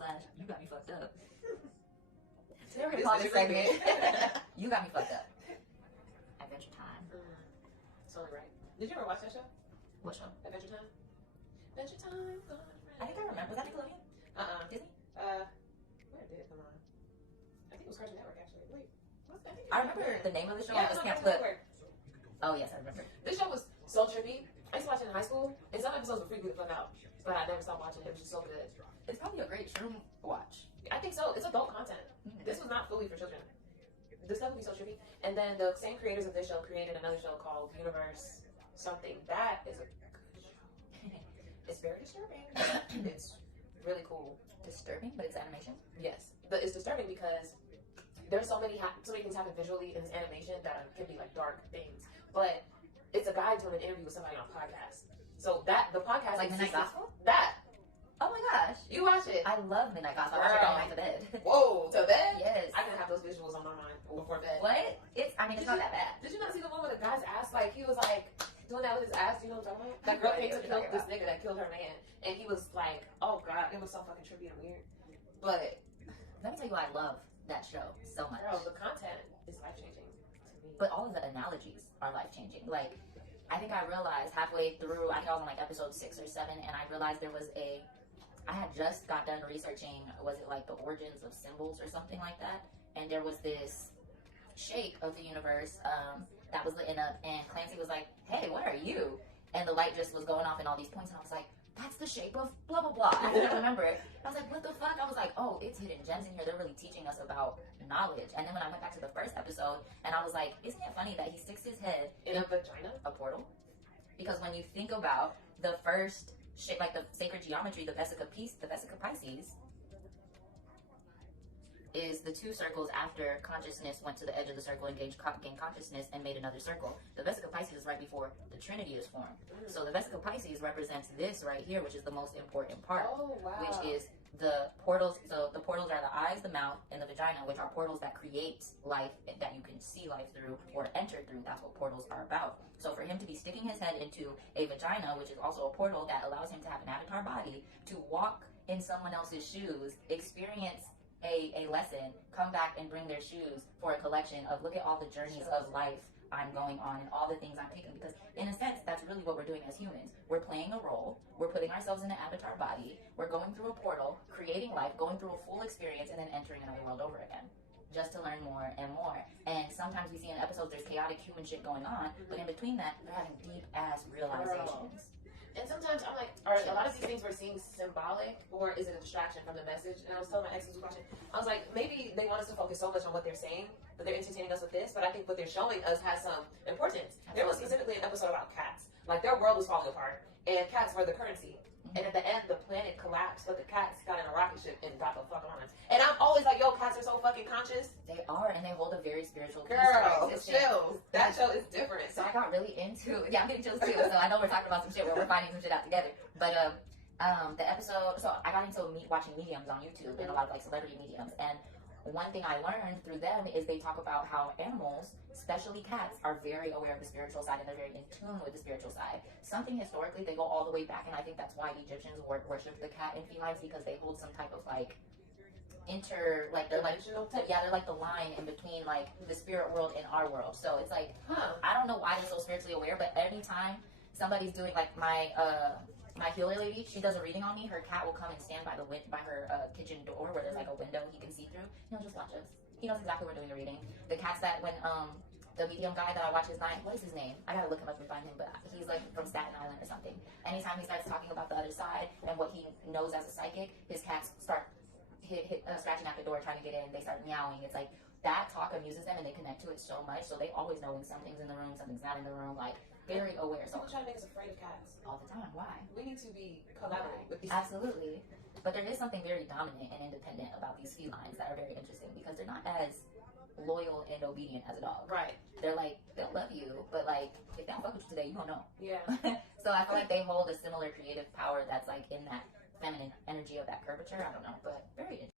/ you got me fucked up. So we're gonna call this segment. You got me fucked up. Adventure Time. It's only right. Did you ever watch that show? What show? Adventure Time. Adventure Time. I think I remember. Was that Nickelodeon? Disney? Where did it come on? I think it was Cartoon Network actually. Wait, what's that? I remember the name of the show. Yeah, I just it was on can't Cartoon put. Network. Oh yes, I remember. This show was so trippy. I used to watch it in high school, and some episodes were freaky the fuck out, but I never stopped watching it. It was just so good. It's probably a great show to watch. I think so. It's adult content. This was not fully for children. This stuff would be so trippy. And then the same creators of this show created another show called Universe something. That is a good show. It's very disturbing. It's really cool. Disturbing, but it's animation. Yes, but it's disturbing because there's so many things happen visually in this animation that can be like dark things. But it's a guy doing an interview with somebody on a podcast. So that the podcast Like Midnight Gospel. That. Oh my gosh, You watch it. I love Midnight Gospel. I watch it all night to bed. Whoa, to bed? Yes. I can have those visuals on my mind before bed. What? It's not that bad. Did you not see the one with the guy's ass? Like, he was like doing that with his ass. Do you know what I'm talking about? That girl came to kill this nigga that killed her man. And he was like, oh god, it was so fucking trippy and weird. But let me tell you why I love that show so much. girl, the content is life changing to me. But all of the analogies are life changing. Like, I think I realized halfway through, I think I was on like episode 6 or 7, and I realized there was I had just got done researching, was it like the origins of symbols or something like that? And there was this shape of the universe that was lit up, and Clancy was like, hey, what are you? And the light just was going off in all these points, and I was like, that's the shape of blah, blah, blah. I didn't remember it. I was like, what the fuck? I was like, oh, it's hidden gems in here. They're really teaching us about knowledge. And then when I went back to the first episode, and I was like, isn't it funny that he sticks his head In a vagina? a portal? Because when you think about the first shape, like the sacred geometry, the Vesica Pisces, is the 2 circles after consciousness went to the edge of the circle and gained consciousness and made another circle. The Vesica Pisces is right before the Trinity is formed. So the Vesica Pisces represents this right here, which is the most important part. Oh, wow. Which is the portals. So the portals are the eyes, the mouth, and the vagina, which are portals that create life, that you can see life through or enter through. That's what portals are about. So for him to be sticking his head into a vagina, which is also a portal that allows him to have an avatar body, to walk in someone else's shoes, experience a lesson, come back and bring their shoes for a collection of, look at all the journeys of life I'm going on and all the things I'm taking. Because in a sense, that's really what we're doing as humans. We're playing a role, we're putting ourselves in an avatar body, we're going through a portal, creating life, going through a full experience, and then entering another world over again, just to learn more and more. And sometimes we see in episodes there's chaotic human shit going on, but in between that, they're having deep ass realizations. And sometimes I'm like, are a lot of these things we're seeing symbolic, or is it a distraction from the message? And I was telling my ex who was watching, I was like, maybe they want us to focus so much on what they're saying, that they're entertaining us with this, but I think what they're showing us has some importance. There was specifically an episode about cats. Like, their world was falling apart, and cats were the currency. And at the end, the planet collapsed, but the cats got in a rocket ship and got the fuck on us. And I'm always like, yo, cats are so fucking conscious. They are, and they hold a very spiritual piece Girl, to existence. chills. That show is different. So I got really into, I'm getting chills too. So I know we're talking about some shit where we're finding some shit out together. But the episode, so I got into watching mediums on YouTube and a lot of like celebrity mediums. And one thing I learned through them is they talk about how animals, especially cats, are very aware of the spiritual side and they're very in tune with the spiritual side. Something historically, they go all the way back, and I think that's why Egyptians worship the cat and felines, because they hold some type of like they're like they're like the line in between like the spirit world and our world. So it's like, I don't know why they're so spiritually aware, but anytime somebody's doing like my healer lady, she does a reading on me, her cat will come and stand by her kitchen door where there's like a window he can see through, and he'll just watch us. He knows exactly we're doing a reading. The cats that when the medium guy that I watch what is his nis name? I gotta look him up and find him, but he's like from Staten Island or something. Anytime he starts talking about the other side and what he knows as a psychic, his cats start scratching at the door trying to get in. They start meowing. It's like that talk amuses them and they connect to it so much, so they always know when something's in the room, something's not in the room, like very aware. So people try to make us afraid of cats all the time. Why? We need to be collaborating with these. Absolutely. But there is something very dominant and independent about these felines that are very interesting, because they're not as loyal and obedient as a dog. Right. They're like, they'll love you, but like if they don't fuck with you today, you don't know. Yeah. So I feel like they hold a similar creative power that's like in that feminine energy of that curvature. I don't know, but very interesting.